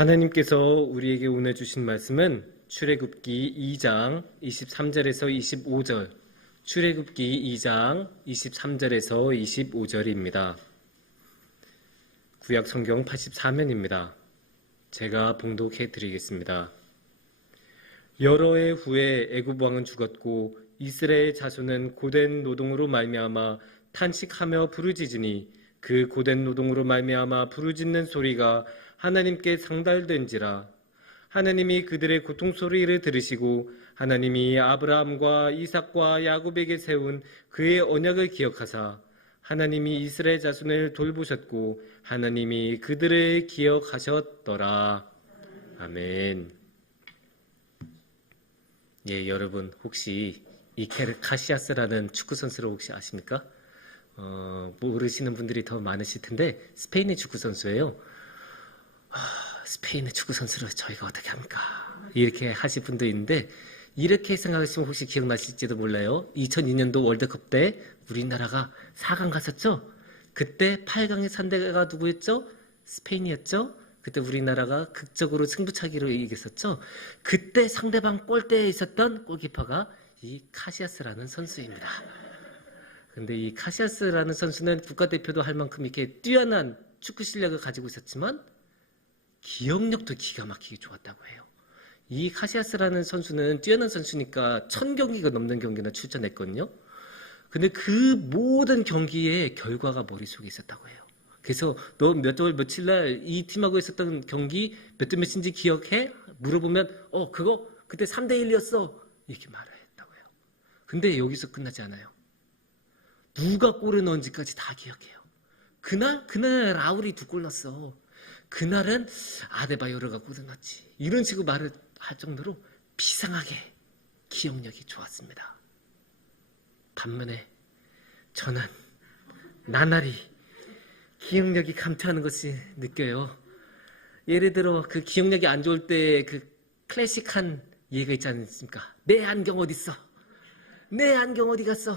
하나님께서 우리에게 오늘 주신 말씀은 출애굽기 2장 23절에서 25절, 출애굽기 2장 23절에서 25절입니다. 구약 성경 84면입니다. 제가 봉독해 드리겠습니다. 여러 해 후에 애굽 왕은 죽었고 이스라엘 자손은 고된 노동으로 말미암아 탄식하며 부르짖으니 그 고된 노동으로 말미암아 부르짖는 소리가 하나님께 상달된지라. 하나님이 그들의 고통 소리를 들으시고 하나님이 아브라함과 이삭과 야곱에게 세운 그의 언약을 기억하사 하나님이 이스라엘 자손을 돌보셨고 하나님이 그들을 기억하셨더라. 아멘. 예, 여러분 혹시 이케르 카시아스라는 축구 선수를 혹시 아십니까? 모르시는 분들이 더 많으실 텐데 스페인의 축구 선수예요. 스페인의 축구 선수를 저희가 어떻게 합니까? 이렇게 하실 분도 있는데 이렇게 생각하시면 혹시 기억나실지도 몰라요. 2002년도 월드컵 때 우리나라가 4강 갔었죠? 그때 8강의 상대가 누구였죠? 스페인이었죠? 그때 우리나라가 극적으로 승부차기로 이겼었죠? 그때 상대방 골대에 있었던 골키퍼가 이 카시아스라는 선수입니다. 근데 이 카시아스라는 선수는 국가대표도 할 만큼 이렇게 뛰어난 축구 실력을 가지고 있었지만 기억력도 기가 막히게 좋았다고 해요. 이 카시아스라는 선수는 뛰어난 선수니까 1000경기가 넘는 경기나 출전했거든요. 근데 그 모든 경기의 결과가 머릿속에 있었다고 해요. 그래서 너 몇 월 며칠 날 이 팀하고 있었던 경기 몇 대 몇인지 기억해? 물어보면 그거 그때 3대1이었어 이렇게 말을 했다고 해요. 근데 여기서 끝나지 않아요. 누가 골을 넣은지까지 다 기억해요. 그날 라울이 2골 넣었어. 그날은 아데바요르가 골을 넣었지. 이런 식으로 말을 할 정도로 비상하게 기억력이 좋았습니다. 반면에 저는 나날이 기억력이 감퇴하는 것이 느껴요. 예를 들어 그 기억력이 안 좋을 때 그 클래식한 예가 있지 않습니까? 내 안경 어디 있어? 내 안경 어디 갔어?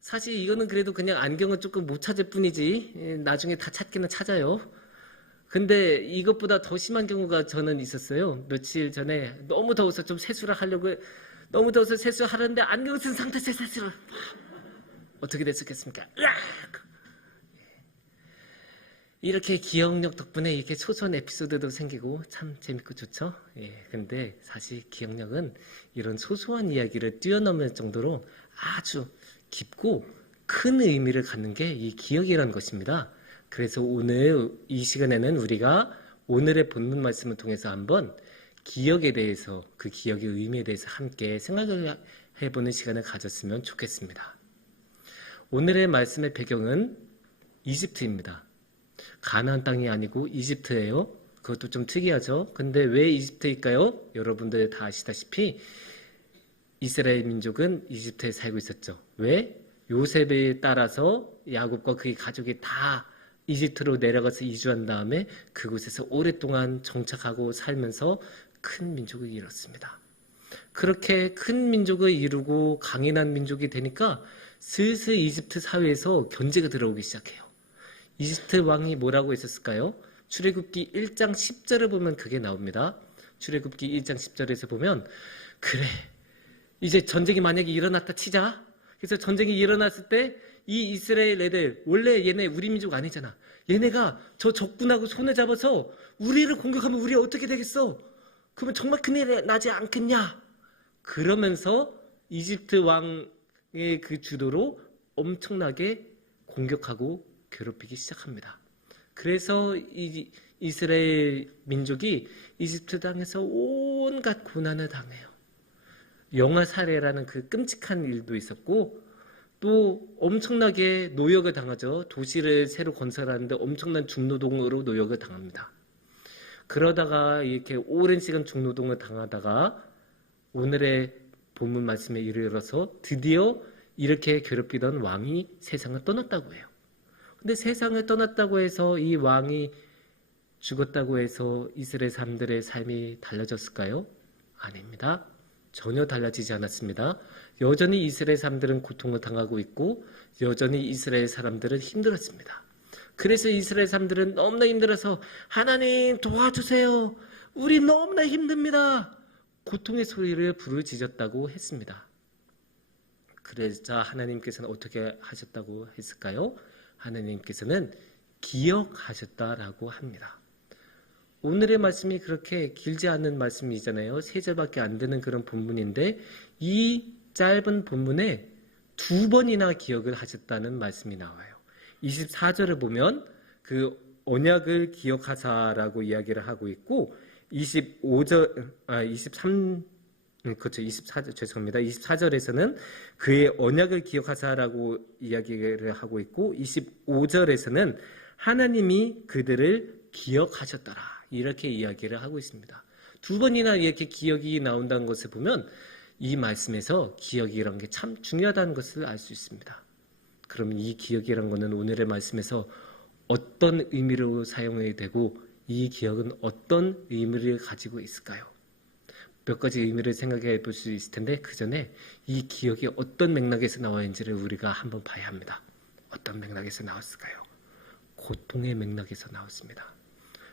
사실 이거는 그래도 그냥 안경은 조금 못 찾을 뿐이지 나중에 다 찾기는 찾아요. 근데 이것보다 더 심한 경우가 저는 있었어요. 며칠 전에 너무 더워서 좀 세수를 하려고 너무 더워서 세수하려는데 안경을 쓴 상태에서 세수를 어떻게 됐었겠습니까? 이렇게 기억력 덕분에 이렇게 소소한 에피소드도 생기고 참 재밌고 좋죠. 근데 사실 기억력은 이런 소소한 이야기를 뛰어넘을 정도로 아주 깊고 큰 의미를 갖는 게 이 기억이라는 것입니다. 그래서 오늘 이 시간에는 우리가 오늘의 본문 말씀을 통해서 한번 기억에 대해서 그 기억의 의미에 대해서 함께 생각을 해보는 시간을 가졌으면 좋겠습니다. 오늘의 말씀의 배경은 이집트입니다. 가나안 땅이 아니고 이집트예요. 그것도 좀 특이하죠. 근데 왜 이집트일까요? 여러분들 다 아시다시피 이스라엘 민족은 이집트에 살고 있었죠. 왜? 요셉에 따라서 야곱과 그의 가족이 다 이집트로 내려가서 이주한 다음에 그곳에서 오랫동안 정착하고 살면서 큰 민족을 이뤘습니다. 그렇게 큰 민족을 이루고 강인한 민족이 되니까 슬슬 이집트 사회에서 견제가 들어오기 시작해요. 이집트 왕이 뭐라고 했었을까요? 출애굽기 1장 10절을 보면 그게 나옵니다. 출애굽기 1장 10절에서 보면 그래 이제 전쟁이 만약에 일어났다 치자. 그래서 전쟁이 일어났을 때 이 이스라엘 애들 원래 얘네 우리 민족 아니잖아. 얘네가 저 적군하고 손을 잡아서 우리를 공격하면 우리 어떻게 되겠어? 그러면 정말 큰일 나지 않겠냐? 그러면서 이집트 왕의 그 주도로 엄청나게 공격하고 괴롭히기 시작합니다. 그래서 이스라엘 민족이 이집트 땅에서 온갖 고난을 당해요. 영아 살해라는 그 끔찍한 일도 있었고 또 엄청나게 노역을 당하죠. 도시를 새로 건설하는데 엄청난 중노동으로 노역을 당합니다. 그러다가 이렇게 오랜 시간 중노동을 당하다가 오늘의 본문 말씀에 이르러서 드디어 이렇게 괴롭히던 왕이 세상을 떠났다고 해요. 근데 세상을 떠났다고 해서 이 왕이 죽었다고 해서 이스라엘 사람들의 삶이 달라졌을까요? 아닙니다. 전혀 달라지지 않았습니다. 여전히 이스라엘 사람들은 고통을 당하고 있고 여전히 이스라엘 사람들은 힘들었습니다. 그래서 이스라엘 사람들은 너무나 힘들어서 하나님 도와주세요. 우리 너무나 힘듭니다. 고통의 소리를 부르짖었다고 했습니다. 그러자 하나님께서는 어떻게 하셨다고 했을까요? 하나님께서는 기억하셨다라고 합니다. 오늘의 말씀이 그렇게 길지 않은 말씀이잖아요. 3절밖에 안 되는 그런 본문인데 이 짧은 본문에 2번이나 기억을 하셨다는 말씀이 나와요. 24절을 보면 그 언약을 기억하사라고 이야기를 하고 있고 24절에서는 그의 언약을 기억하사라고 이야기를 하고 있고 25절에서는 하나님이 그들을 기억하셨더라 이렇게 이야기를 하고 있습니다. 2번이나 이렇게 기억이 나온다는 것을 보면 이 말씀에서 기억이라는 게 참 중요하다는 것을 알 수 있습니다. 그러면 이 기억이라는 것은 오늘의 말씀에서 어떤 의미로 사용해야 되고 이 기억은 어떤 의미를 가지고 있을까요? 몇 가지 의미를 생각해 볼 수 있을 텐데 그 전에 이 기억이 어떤 맥락에서 나왔는지를 우리가 한번 봐야 합니다. 어떤 맥락에서 나왔을까요? 고통의 맥락에서 나왔습니다.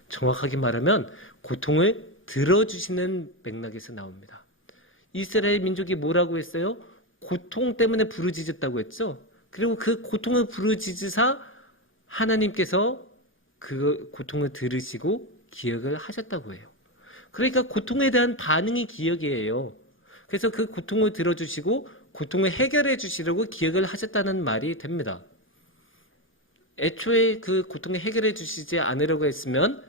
정확하게 말하면 고통을 들어주시는 맥락에서 나옵니다. 이스라엘 민족이 뭐라고 했어요? 고통 때문에 부르짖었다고 했죠. 그리고 그 고통을 부르짖으사 하나님께서 그 고통을 들으시고 기억을 하셨다고 해요. 그러니까 고통에 대한 반응이 기억이에요. 그래서 그 고통을 들어주시고 고통을 해결해 주시려고 기억을 하셨다는 말이 됩니다. 애초에 그 고통을 해결해 주시지 않으려고 했으면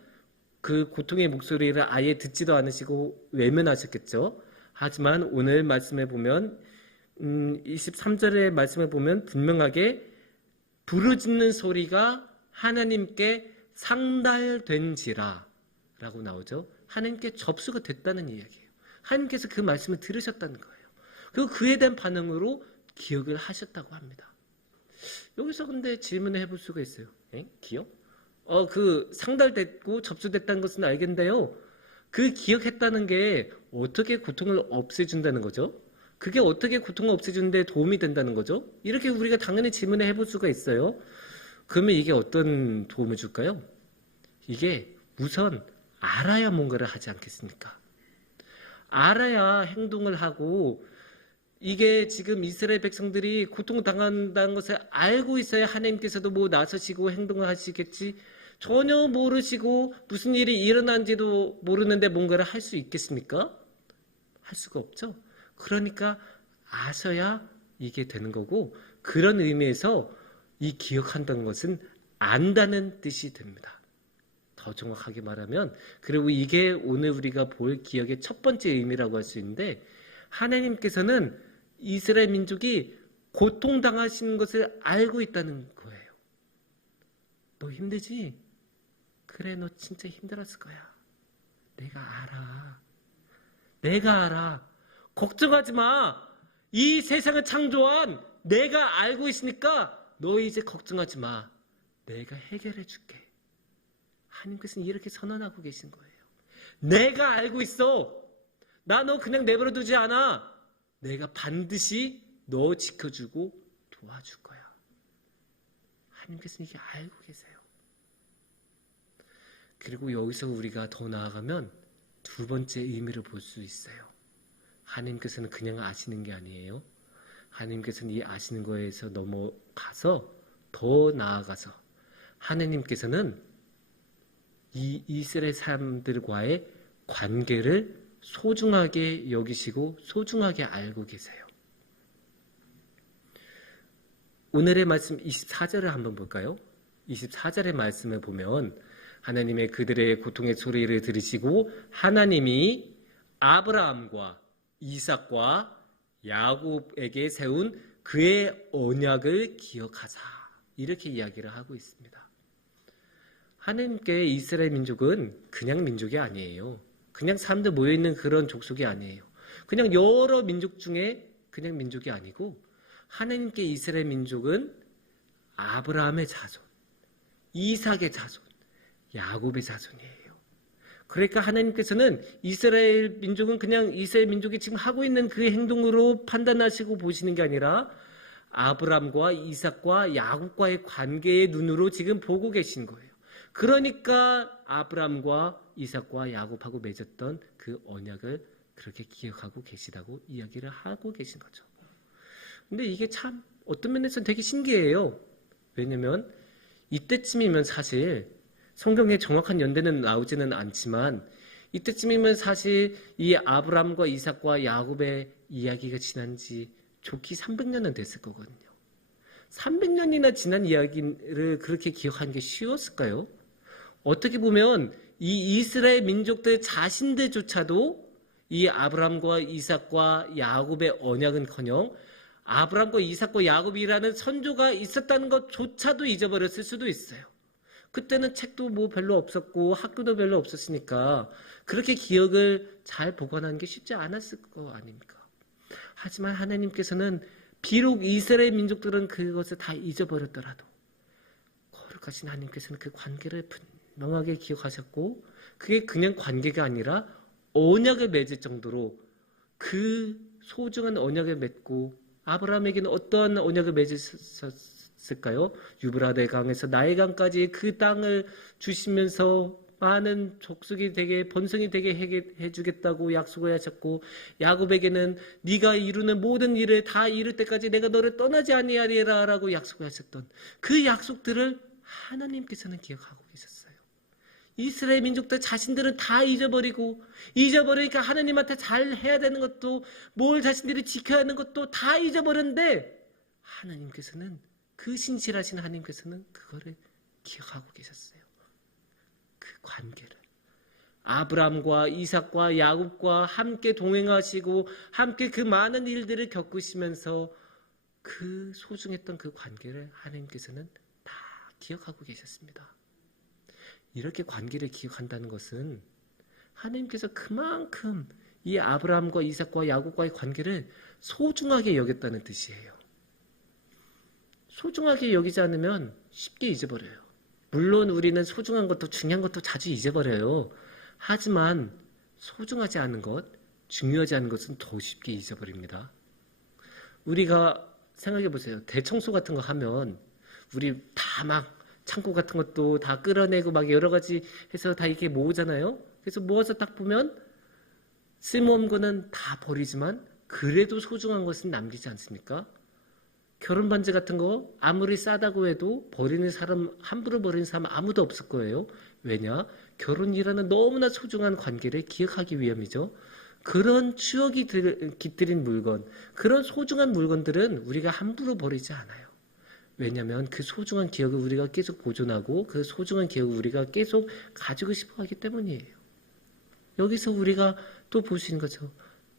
그 고통의 목소리를 아예 듣지도 않으시고 외면하셨겠죠. 하지만 오늘 말씀에 보면 23절의 말씀을 보면 분명하게 부르짖는 소리가 하나님께 상달된지라 라고 나오죠. 하나님께 접수가 됐다는 이야기예요. 하나님께서 그 말씀을 들으셨다는 거예요. 그리고 그에 대한 반응으로 기억을 하셨다고 합니다. 여기서 근데 질문을 해볼 수가 있어요. 기억? 그 상달됐고 접수됐다는 것은 알겠는데요. 그 기억했다는 게 어떻게 고통을 없애준다는 거죠? 그게 어떻게 고통을 없애주는데 도움이 된다는 거죠? 이렇게 우리가 당연히 질문을 해볼 수가 있어요. 그러면 이게 어떤 도움을 줄까요? 이게 우선 알아야 뭔가를 하지 않겠습니까? 알아야 행동을 하고 이게 지금 이스라엘 백성들이 고통당한다는 것을 알고 있어야 하나님께서도 뭐 나서시고 행동을 하시겠지. 전혀 모르시고 무슨 일이 일어난지도 모르는데 뭔가를 할 수 있겠습니까? 할 수가 없죠. 그러니까 아셔야 이게 되는 거고 그런 의미에서 이 기억한다는 것은 안다는 뜻이 됩니다. 더 정확하게 말하면 그리고 이게 오늘 우리가 볼 기억의 첫 번째 의미라고 할 수 있는데 하나님께서는 이스라엘 민족이 고통당하시는 것을 알고 있다는 거예요. 너 힘들지? 그래, 너 진짜 힘들었을 거야. 내가 알아. 내가 알아. 걱정하지 마. 이 세상을 창조한 내가 알고 있으니까 너 이제 걱정하지 마. 내가 해결해 줄게. 하나님께서는 이렇게 선언하고 계신 거예요. 내가 알고 있어. 나 너 그냥 내버려 두지 않아. 내가 반드시 너 지켜주고 도와줄 거야. 하나님께서는 이게 알고 계세요. 그리고 여기서 우리가 더 나아가면 두 번째 의미를 볼 수 있어요. 하나님께서는 그냥 아시는 게 아니에요. 하나님께서는 이 아시는 거에서 넘어가서 더 나아가서 하나님께서는 이 이스라엘 사람들과의 관계를 소중하게 여기시고 소중하게 알고 계세요. 오늘의 말씀 24절을 한번 볼까요? 24절의 말씀을 보면 하나님의 그들의 고통의 소리를 들으시고 하나님이 아브라함과 이삭과 야곱에게 세운 그의 언약을 기억하사 이렇게 이야기를 하고 있습니다. 하나님께 이스라엘 민족은 그냥 민족이 아니에요. 그냥 사람들 모여있는 그런 족속이 아니에요. 그냥 여러 민족 중에 그냥 민족이 아니고 하나님께 이스라엘 민족은 아브라함의 자손, 이삭의 자손, 야곱의 자손이에요. 그러니까 하나님께서는 이스라엘 민족은 그냥 이스라엘 민족이 지금 하고 있는 그 행동으로 판단하시고 보시는 게 아니라 아브람과 이삭과 야곱과의 관계의 눈으로 지금 보고 계신 거예요. 그러니까 아브람과 이삭과 야곱하고 맺었던 그 언약을 그렇게 기억하고 계시다고 이야기를 하고 계신 거죠. 근데 이게 참 어떤 면에서 되게 신기해요. 왜냐면 이때쯤이면 사실 성경에 정확한 연대는 나오지는 않지만 이때쯤이면 사실 이 아브람과 이삭과 야곱의 이야기가 지난 지 좋게 300년은 됐을 거거든요. 300년이나 지난 이야기를 그렇게 기억하는 게 쉬웠을까요? 어떻게 보면 이 이스라엘 민족들 자신들조차도 이 아브람과 이삭과 야곱의 언약은커녕 아브람과 이삭과 야곱이라는 선조가 있었다는 것조차도 잊어버렸을 수도 있어요. 그때는 책도 뭐 별로 없었고 학교도 별로 없었으니까 그렇게 기억을 잘 보관하는 게 쉽지 않았을 거 아닙니까? 하지만 하나님께서는 비록 이스라엘 민족들은 그것을 다 잊어버렸더라도 거룩하신 하나님께서는 그 관계를 분명하게 기억하셨고 그게 그냥 관계가 아니라 언약을 맺을 정도로 그 소중한 언약을 맺고 아브라함에게는 어떠한 언약을 맺으셨을까요? 유브라데 강에서 나일 강까지 그 땅을 주시면서 많은 족속이 되게 번성이 되게 해주겠다고 약속을 하셨고 야곱에게는 네가 이루는 모든 일을 다 이룰 때까지 내가 너를 떠나지 아니하리라 라고 약속을 하셨던 그 약속들을 하나님께서는 기억하고 계셨어요. 이스라엘 민족들 자신들은 다 잊어버리니까 하나님한테 잘 해야 되는 것도 뭘 자신들이 지켜야 하는 것도 다 잊어버렸는데 하나님께서는 그 신실하신 하나님께서는 그거를 기억하고 계셨어요. 그 관계를 아브람과 이삭과 야곱과 함께 동행하시고 함께 그 많은 일들을 겪으시면서 그 소중했던 그 관계를 하나님께서는 다 기억하고 계셨습니다. 이렇게 관계를 기억한다는 것은 하나님께서 그만큼 이 아브라함과 이삭과 야곱과의 관계를 소중하게 여겼다는 뜻이에요. 소중하게 여기지 않으면 쉽게 잊어버려요. 물론 우리는 소중한 것도 중요한 것도 자주 잊어버려요. 하지만 소중하지 않은 것, 중요하지 않은 것은 더 쉽게 잊어버립니다. 우리가 생각해 보세요. 대청소 같은 거 하면 우리 다 막 창고 같은 것도 다 끌어내고 막 여러 가지 해서 다 이렇게 모으잖아요. 그래서 모아서 딱 보면 쓸모없는 거는 다 버리지만 그래도 소중한 것은 남기지 않습니까? 결혼 반지 같은 거 아무리 싸다고 해도 함부로 버리는 사람 아무도 없을 거예요. 왜냐? 결혼이라는 너무나 소중한 관계를 기억하기 위함이죠. 그런 추억이 깃들인 물건, 그런 소중한 물건들은 우리가 함부로 버리지 않아요. 왜냐하면 그 소중한 기억을 우리가 계속 보존하고 그 소중한 기억을 우리가 계속 가지고 싶어 하기 때문이에요. 여기서 우리가 또 볼 수 있는 거죠.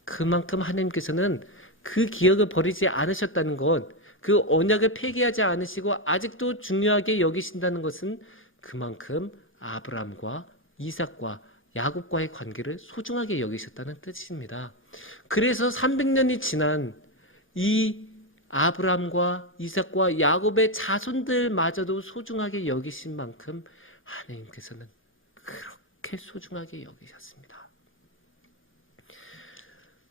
그만큼 하나님께서는 그 기억을 버리지 않으셨다는 것, 그 언약을 폐기하지 않으시고 아직도 중요하게 여기신다는 것은 그만큼 아브라함과 이삭과 야곱과의 관계를 소중하게 여기셨다는 뜻입니다. 그래서 300년이 지난 이 아브라함과 이삭과 야곱의 자손들마저도 소중하게 여기신 만큼 하나님께서는 그렇게 소중하게 여기셨습니다.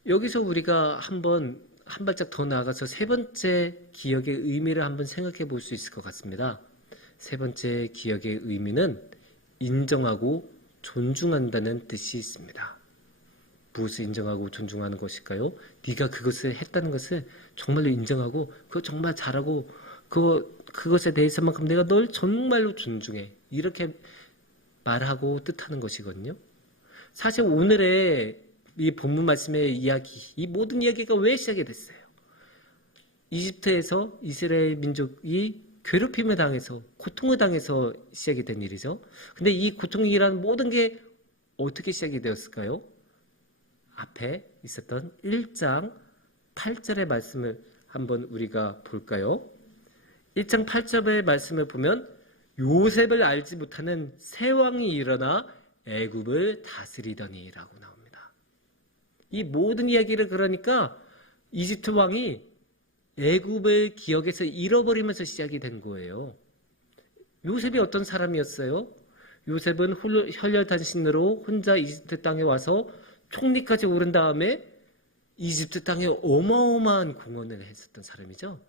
여기서 우리가 한 발짝 더 나아가서 세 번째 기억의 의미를 한번 생각해 볼 수 있을 것 같습니다. 세 번째 기억의 의미는 인정하고 존중한다는 뜻이 있습니다. 무엇을 인정하고 존중하는 것일까요? 네가 그것을 했다는 것을 정말로 인정하고 그거 정말 잘하고 그것에 대해서만큼 내가 널 정말로 존중해. 이렇게 말하고 뜻하는 것이거든요. 사실 오늘의 이 본문 말씀의 이야기, 이 모든 이야기가 왜 시작이 됐어요? 이집트에서 이스라엘 민족이 괴롭힘을 당해서 고통을 당해서 시작이 된 일이죠. 근데 이 고통이라는 모든 게 어떻게 시작이 되었을까요? 앞에 있었던 1장 8절의 말씀을 한번 우리가 볼까요? 1장 8절의 말씀을 보면 요셉을 알지 못하는 새 왕이 일어나 애굽을 다스리더니 라고 나옵니다. 이 모든 이야기를 그러니까 이집트 왕이 애굽을 기억에서 잃어버리면서 시작이 된 거예요. 요셉이 어떤 사람이었어요? 요셉은 혈혈단신으로 혼자 이집트 땅에 와서 총리까지 오른 다음에 이집트 땅에 어마어마한 공헌을 했었던 사람이죠.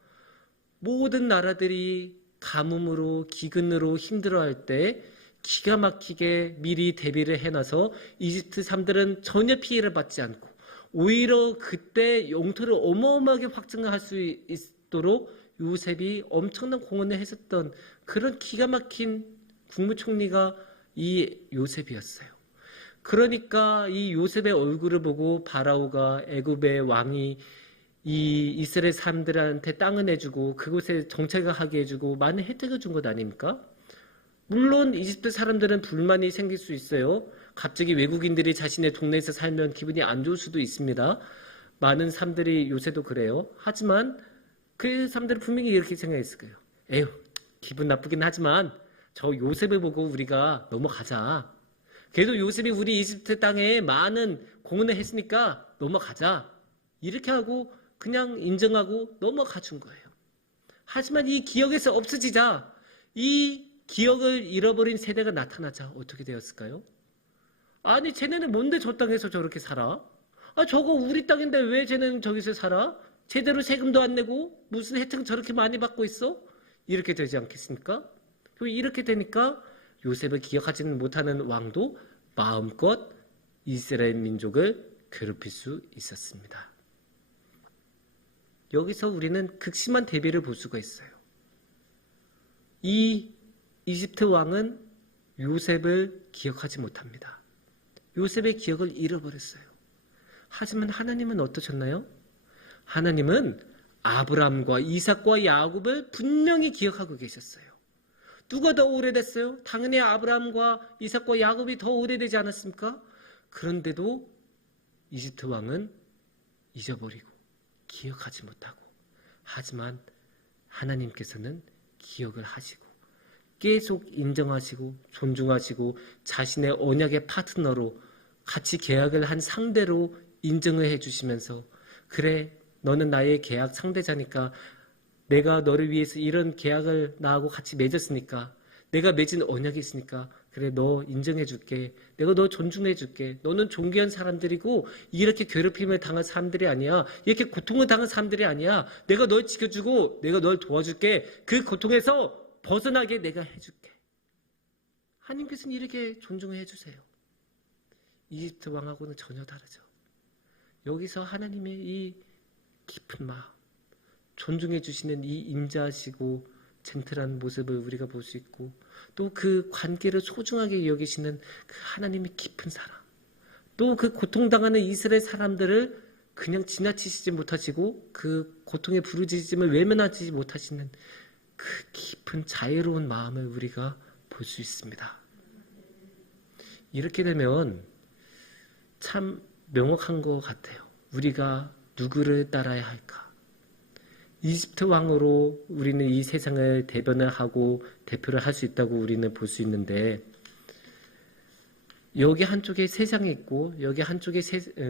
모든 나라들이 가뭄으로 기근으로 힘들어할 때 기가 막히게 미리 대비를 해놔서 이집트 사람들은 전혀 피해를 받지 않고 오히려 그때 영토를 어마어마하게 확장할 수 있도록 요셉이 엄청난 공헌을 했었던 그런 기가 막힌 국무총리가 이 요셉이었어요. 그러니까 이 요셉의 얼굴을 보고 바라오가 애굽의 왕이 이 이스라엘 사람들한테 땅을 내주고 그곳에 정착을 하게 해주고 많은 혜택을 준 것 아닙니까? 물론 이집트 사람들은 불만이 생길 수 있어요. 갑자기 외국인들이 자신의 동네에서 살면 기분이 안 좋을 수도 있습니다. 많은 사람들이 요새도 그래요. 하지만 그 사람들은 분명히 이렇게 생각했을 거예요. 에휴, 기분 나쁘긴 하지만 저 요셉을 보고 우리가 넘어가자. 그래도 요셉이 우리 이집트 땅에 많은 공헌을 했으니까 넘어가자. 이렇게 하고 그냥 인정하고 넘어가 준 거예요. 하지만 이 기억에서 없어지자 이 기억을 잃어버린 세대가 나타나자 어떻게 되었을까요? 아니 쟤네는 뭔데 저 땅에서 저렇게 살아? 아 저거 우리 땅인데 왜 쟤네는 저기서 살아? 제대로 세금도 안 내고 무슨 혜택은 저렇게 많이 받고 있어? 이렇게 되지 않겠습니까? 이렇게 되니까 요셉을 기억하지는 못하는 왕도 마음껏 이스라엘 민족을 괴롭힐 수 있었습니다. 여기서 우리는 극심한 대비를 볼 수가 있어요. 이 이집트 왕은 요셉을 기억하지 못합니다. 요셉의 기억을 잃어버렸어요. 하지만 하나님은 어떠셨나요? 하나님은 아브라함과 이삭과 야곱을 분명히 기억하고 계셨어요. 누가 더 오래됐어요? 당연히 아브라함과 이삭과 야곱이 더 오래되지 않았습니까? 그런데도 이집트 왕은 잊어버리고 기억하지 못하고 하지만 하나님께서는 기억을 하시고 계속 인정하시고 존중하시고 자신의 언약의 파트너로 같이 계약을 한 상대로 인정을 해주시면서 그래 너는 나의 계약 상대자니까 내가 너를 위해서 이런 계약을 나하고 같이 맺었으니까 내가 맺은 언약이 있으니까 그래 너 인정해줄게 내가 너 존중해줄게 너는 존귀한 사람들이고 이렇게 괴롭힘을 당한 사람들이 아니야 이렇게 고통을 당한 사람들이 아니야 내가 널 지켜주고 내가 널 도와줄게 그 고통에서 벗어나게 내가 해줄게 하나님께서는 이렇게 존중을 해주세요. 이집트 왕하고는 전혀 다르죠. 여기서 하나님의 이 깊은 마음 존중해 주시는 이 인자하시고 젠틀한 모습을 우리가 볼 수 있고 또 그 관계를 소중하게 여기시는 그 하나님의 깊은 사랑 또 그 고통당하는 이스라엘 사람들을 그냥 지나치시지 못하시고 그 고통의 부르짖음을 외면하지 못하시는 그 깊은 자애로운 마음을 우리가 볼 수 있습니다. 이렇게 되면 참 명확한 것 같아요. 우리가 누구를 따라야 할까? 이집트 왕으로 우리는 이 세상을 대변을 하고 대표를 할 수 있다고 우리는 볼 수 있는데 여기 한쪽에 세상이 있고 여기 한쪽에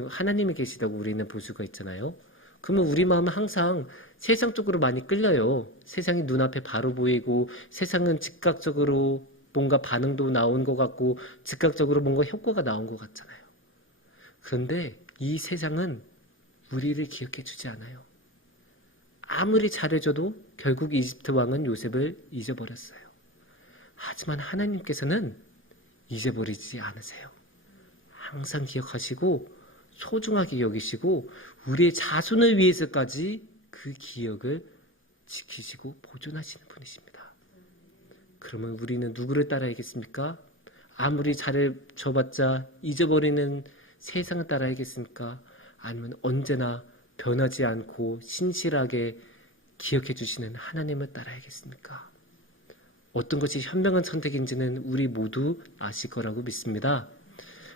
하나님이 계시다고 우리는 볼 수가 있잖아요. 그러면 우리 마음은 항상 세상 쪽으로 많이 끌려요. 세상이 눈앞에 바로 보이고 세상은 즉각적으로 뭔가 반응도 나온 것 같고 즉각적으로 뭔가 효과가 나온 것 같잖아요. 그런데 이 세상은 우리를 기억해 주지 않아요. 아무리 잘해줘도 결국 이집트 왕은 요셉을 잊어버렸어요. 하지만 하나님께서는 잊어버리지 않으세요. 항상 기억하시고 소중하게 여기시고 우리의 자손을 위해서까지 그 기억을 지키시고 보존하시는 분이십니다. 그러면 우리는 누구를 따라야겠습니까? 아무리 잘해줘봤자 잊어버리는 세상을 따라야겠습니까? 아니면 언제나 변하지 않고 신실하게 기억해 주시는 하나님을 따라야겠습니까? 어떤 것이 현명한 선택인지는 우리 모두 아실 거라고 믿습니다.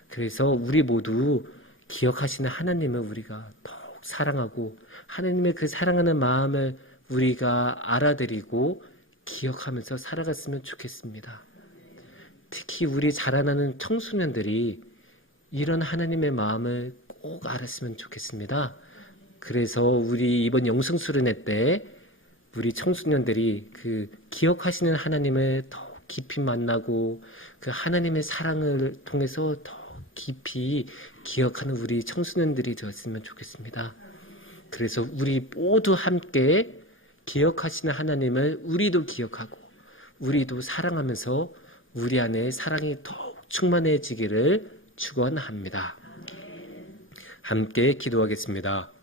그래서 우리 모두 기억하시는 하나님을 우리가 더욱 사랑하고 하나님의 그 사랑하는 마음을 우리가 알아들이고 기억하면서 살아갔으면 좋겠습니다. 특히 우리 자라나는 청소년들이 이런 하나님의 마음을 꼭 알았으면 좋겠습니다. 그래서 우리 이번 영성수련회 때 우리 청소년들이 그 기억하시는 하나님을 더 깊이 만나고 그 하나님의 사랑을 통해서 더 깊이 기억하는 우리 청소년들이 되었으면 좋겠습니다. 그래서 우리 모두 함께 기억하시는 하나님을 우리도 기억하고 우리도 사랑하면서 우리 안에 사랑이 더욱 충만해지기를 축원합니다. 함께 기도하겠습니다.